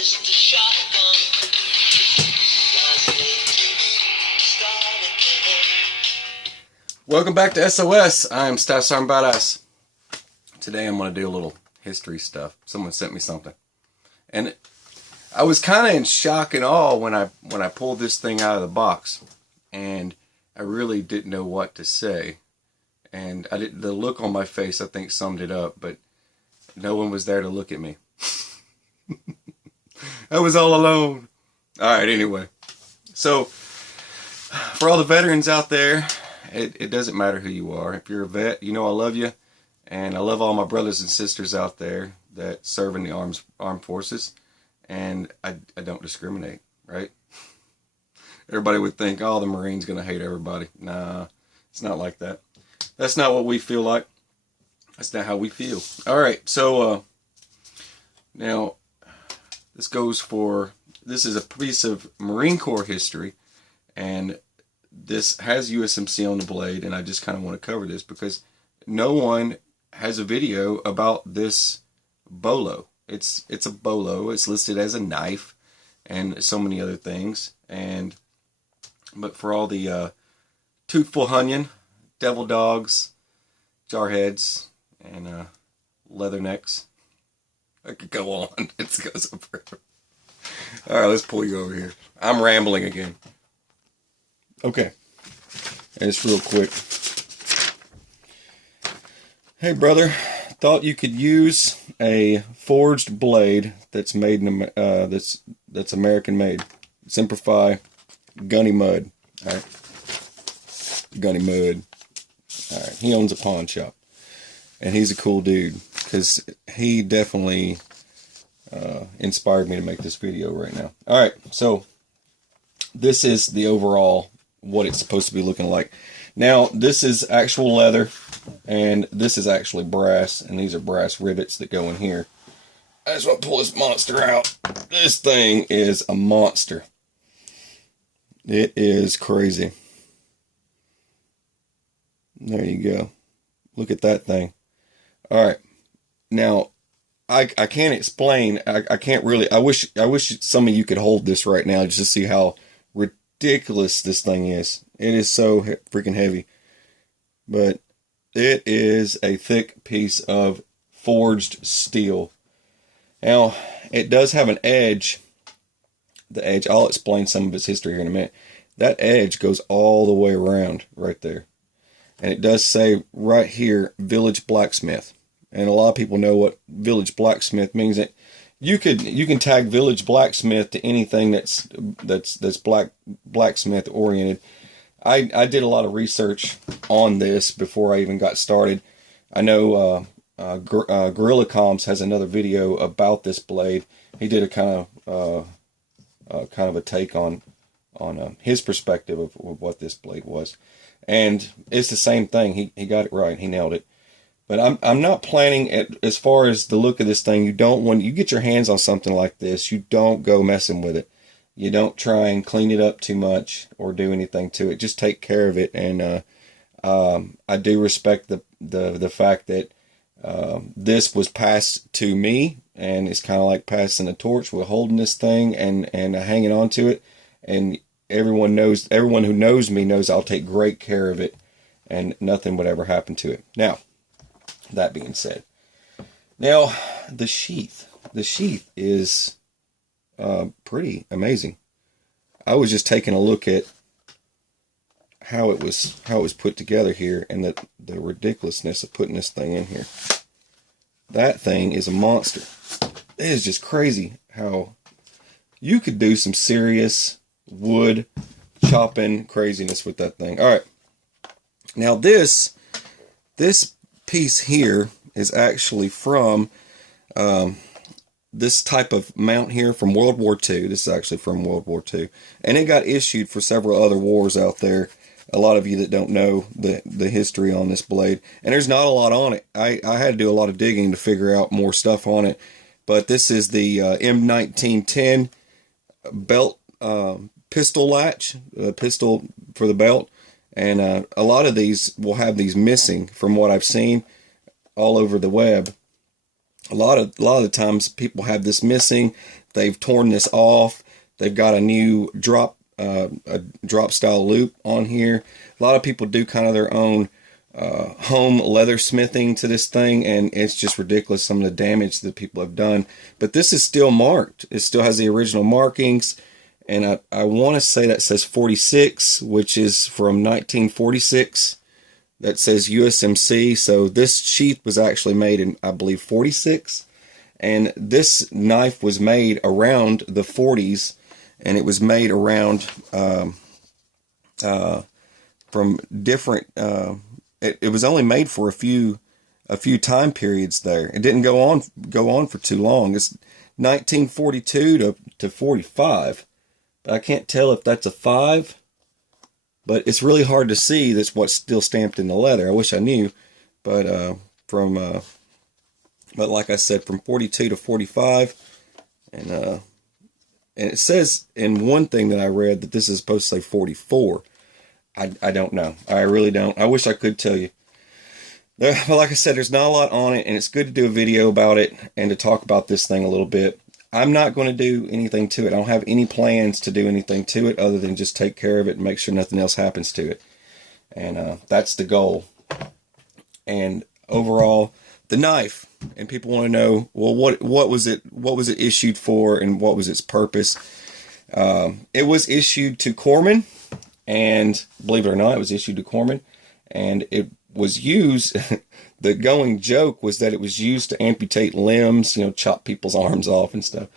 just a shotgun. Last thing to start again. Welcome back to SOS. I'm Staff Sergeant Badass. Today I'm going to do a little history stuff. Someone sent me something. And I was kind of in shock and awe when I pulled this thing out of the box. And I really didn't know what to say. And the look on my face, I think, summed it up. But no one was there to look at me. I was all alone. Alright, anyway. So, for all the veterans out there, it doesn't matter who you are. If you're a vet, you know I love you. And I love all my brothers and sisters out there that serve in the armed forces. And I don't discriminate, right? Everybody would think, oh, the Marine's going to hate everybody. Nah, it's not like that. That's not what we feel like. That's not how we feel. Alright, so now this is a piece of Marine Corps history, and this has USMC on the blade, and I just kind of want to cover this because no one has a video about this bolo. It's a bolo. It's listed as a knife and so many other things. But for all the toothful hunyon, devil dogs, jarheads, and leathernecks, I could go on. It goes on forever. All right, let's pull you over here. I'm rambling again. Okay, and it's real quick. Hey, brother, thought you could use a forged blade that's made in that's American made. Simplify, Gunny Mud. All right, Gunny Mud. All right, he owns a pawn shop, and he's a cool dude because he definitely inspired me to make this video right now. All right, so this is the overall what it's supposed to be looking like. Now, this is actual leather, and this is actually brass, and these are brass rivets that go in here. I just want to pull this monster out. This thing is a monster. It is crazy. There you go. Look at that thing. All right. Now, I can't explain. I can't really. I wish some of you could hold this right now just to see how ridiculous this thing is. It is so freaking heavy. But it is a thick piece of forged steel. Now, it does have an edge. The edge, I'll explain some of its history here in a minute. That edge goes all the way around right there. And it does say right here, Village Blacksmith. And a lot of people know what Village Blacksmith means. That you can tag Village Blacksmith to anything that's blacksmith oriented. I did a lot of research on this before I even got started. I know Gorilla Comms has another video about this blade. He did a kind of a take on his perspective of what this blade was, and it's the same thing. He got it right. He nailed it. But I'm not planning as far as the look of this thing. When you get your hands on something like this, you don't go messing with it. You don't try and clean it up too much or do anything to it. Just take care of it. And I do respect the fact that this was passed to me, and it's kind of like passing a torch with holding this thing and hanging on to it. And everyone who knows me knows I'll take great care of it, and nothing would ever happen to it. Now, that being said, now the sheath is pretty amazing. I was just taking a look at how it was put together here, and the ridiculousness of putting this thing in here. That thing is a monster. It is just crazy how you could do some serious wood chopping craziness with that thing. All right, now this piece here is actually from this type of mount here from World War II. This is actually from World War II. And it got issued for several other wars out there. A lot of you that don't know the history on this blade. And there's not a lot on it. I had to do a lot of digging to figure out more stuff on it. But this is the M1910 belt pistol latch. Pistol for the belt. And a lot of these will have these missing from what I've seen all over the web. A lot of the times people have this missing. they've torn this off. They've got a new drop style loop on here. A lot of people do kind of their own home leather smithing to this thing, and it's just ridiculous some of the damage that people have done. But this is still marked. It still has the original markings, and I want to say that says 46, which is from 1946. That says USMC. So this sheath was actually made in, I believe, 46, and this knife was made around the 40s, and it was made around from different. It was only made for a few time periods there. It didn't go on for too long. It's 1942 to 45. But I can't tell if that's a 5. But it's really hard to see that's what's still stamped in the leather. I wish I knew. But but like I said, from 42 to 45, and it says in one thing that I read that this is supposed to say 44. I don't know. I really don't. I wish I could tell you. But like I said, there's not a lot on it, and it's good to do a video about it and to talk about this thing a little bit. I'm not going to do anything to it. I don't have any plans to do anything to it other than just take care of it and make sure nothing else happens to it. And that's the goal. And overall, the knife. And people want to know, well, what was it issued for, and what was its purpose? It was issued to corpsmen, and believe it or not, it was issued to corpsmen, and it was used. The going joke was that it was used to amputate limbs, chop people's arms off and stuff.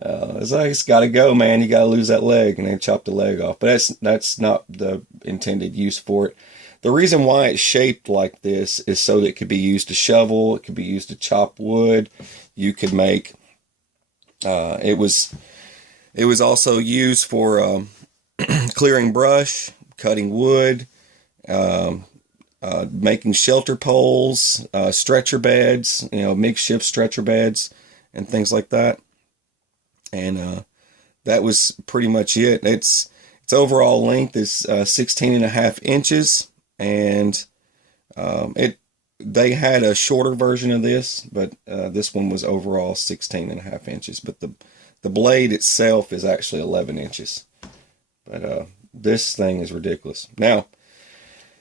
It's like, it's got to go, man. You got to lose that leg, and they chop the leg off. But that's not the intended use for it. The reason why it's shaped like this is so that it could be used to shovel. It could be used to chop wood. You could make. It was also used for clearing brush, cutting wood, making shelter poles, stretcher beds, makeshift stretcher beds, and things like that. And that was pretty much it. Its overall length is 16.5 inches, and they had a shorter version of this, but this one was overall 16.5 inches. But the blade itself is actually 11 inches. But this thing is ridiculous. Now,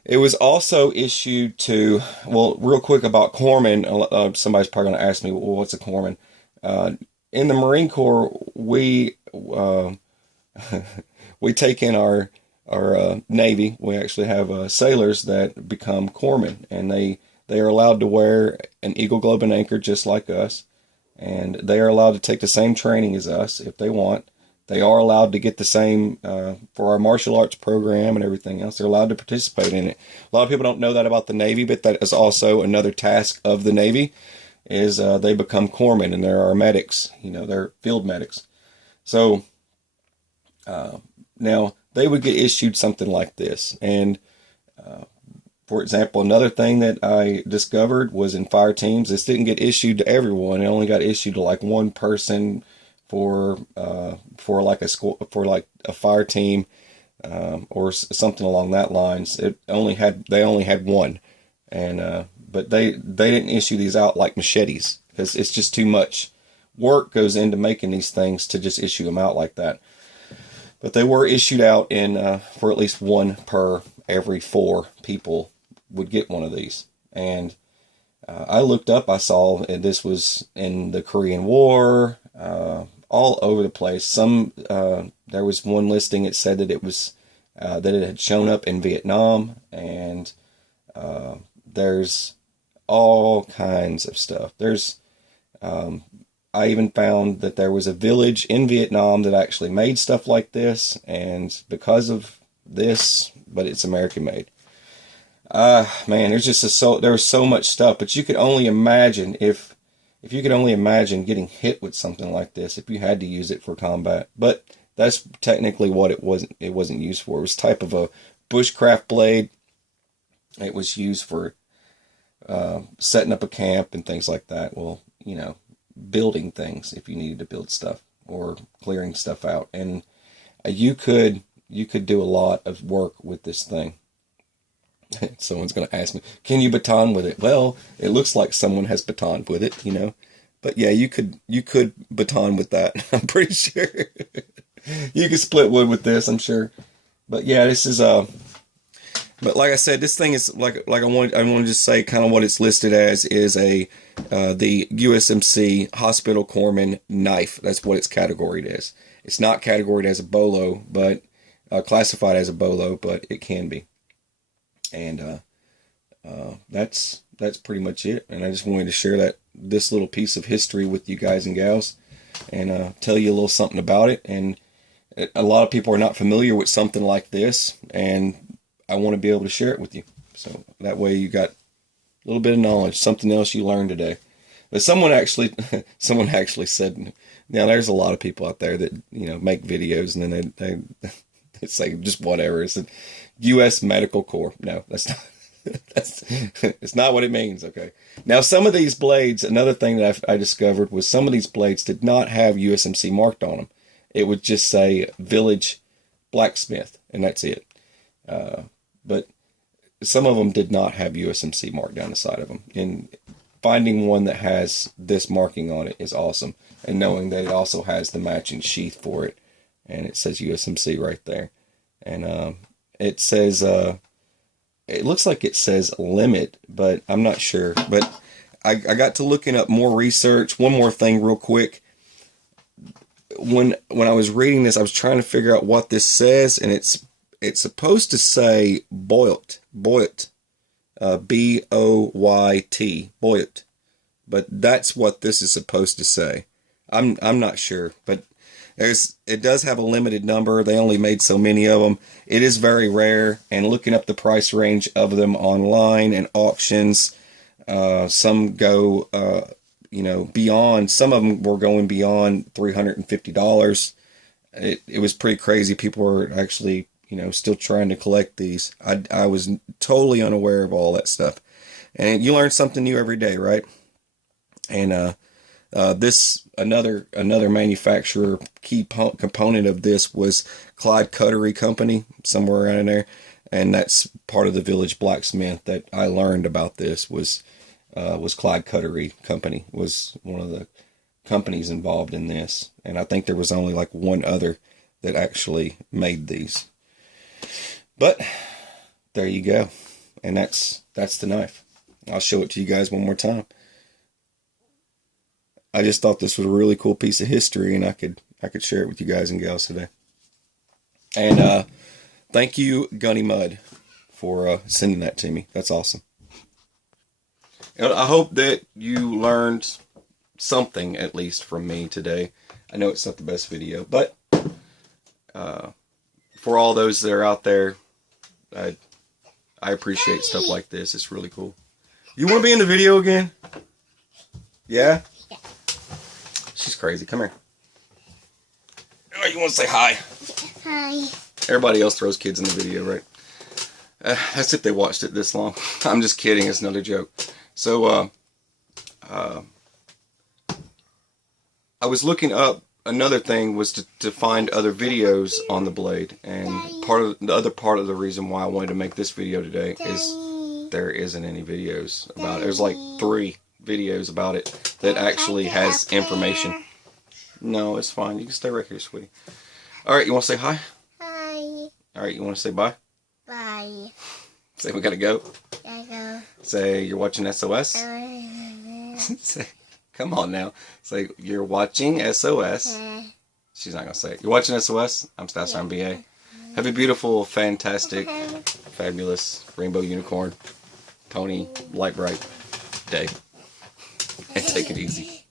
it was also issued to, well, real quick about corpsmen. Somebody's probably going to ask me, well, what's a corpsman? In the Marine Corps, we take in our Navy. We actually have sailors that become corpsmen, and they are allowed to wear an eagle globe and anchor just like us, and they are allowed to take the same training as us if they want. They are allowed to get the same for our martial arts program and everything else. They're allowed to participate in it. A lot of people don't know that about the Navy, but that is also another task of the Navy, is they become corpsmen, and they're our medics. They're field medics. So now they would get issued something like this. And for example, another thing that I discovered was in fire teams, this didn't get issued to everyone. It only got issued to like one person for like a fire team or something along that lines. They only had one, and but they didn't issue these out like machetes, because it's just too much work goes into making these things to just issue them out like that. But they were issued out in for at least one per every 4 people would get one of these. And I looked up, I saw this was in the Korean War, all over the place. There was one listing, it said that it was that it had shown up in Vietnam, and there's all kinds of stuff. There's I even found that there was a village in Vietnam that actually made stuff like this, and because of this, but it's American made. Man, there's so much stuff, but you could only imagine if you could only imagine getting hit with something like this if you had to use it for combat. But that's technically what it wasn't used for. It was type of a bushcraft blade. It was used for setting up a camp and things like that. Well, building things if you needed to build stuff, or clearing stuff out. And you could do a lot of work with this thing. Someone's going to ask me, can you baton with it? Well, it looks like someone has batoned with it, But yeah, you could baton with that. I'm pretty sure you could split wood with this. I'm sure. But yeah, this is But like I said, this thing is like I want to just say kind of what it's listed as is a the USMC Hospital Corpsman Knife. That's what its categorized as. It's not categorized as a bolo, but classified as a bolo, but it can be. And that's pretty much it. And I just wanted to share this little piece of history with you guys and gals, and tell you a little something about it. And a lot of people are not familiar with something like this, and I want to be able to share it with you. So that way you got a little bit of knowledge, something else you learned today. But someone actually said, now there's a lot of people out there that, make videos and then they say just whatever. It's a U.S. Medical Corps. No, that's not. It's not what it means. Okay. Now some of these blades, another thing that I discovered was some of these blades did not have USMC marked on them. It would just say Village Blacksmith, and that's it. But some of them did not have USMC marked down the side of them. And finding one that has this marking on it is awesome. And knowing that it also has the matching sheath for it. And it says USMC right there. And it says, it looks like it says limit, but I'm not sure. But I got to looking up more research. One more thing real quick. When I was reading this, I was trying to figure out what this says. And it's supposed to say Boyt, B-O-Y-T, Boyt, but that's what this is supposed to say. I'm not sure, but it does have a limited number. They only made so many of them. It is very rare, and looking up the price range of them online and auctions, some go, beyond. Some of them were going beyond $350. It was pretty crazy. People were actually still trying to collect these. I was totally unaware of all that stuff. And you learn something new every day, right? And this, another manufacturer, key component of this was Clyde Cutlery Co, somewhere around in there. And that's part of the Village Blacksmith that I learned about this was Clyde Cutlery Co, was one of the companies involved in this. And I think there was only like one other that actually made these. But there you go. And that's the knife. I'll show it to you guys one more time. I just thought this was a really cool piece of history, and I could share it with you guys and gals today. And thank you, Gunny Mud, for sending that to me. That's awesome. And I hope that you learned something at least from me today. I know it's not the best video, but for all those that are out there, I appreciate stuff like this. It's really cool. You want to be in the video again? Yeah? She's crazy. Come here. Oh, you want to say hi? Hi. Everybody else throws kids in the video, right? That's if they watched it this long. I'm just kidding. It's another joke. So, I was looking up. Another thing was to find other videos on the blade, and the other part of the reason why I wanted to make this video today is there isn't any videos about it. There's like 3 videos about it that actually has information. No, it's fine. You can stay right here, sweetie. All right, you want to say hi? Hi. All right, you want to say bye? Bye. Say we gotta go. I go. Say you're watching SOS. Say, come on now. Say you're watching SOS. She's not gonna say it. You're watching SOS. I'm Stasser. I'm BA. Have a beautiful, fantastic, fabulous rainbow unicorn, Tony, light bright day. And take it easy.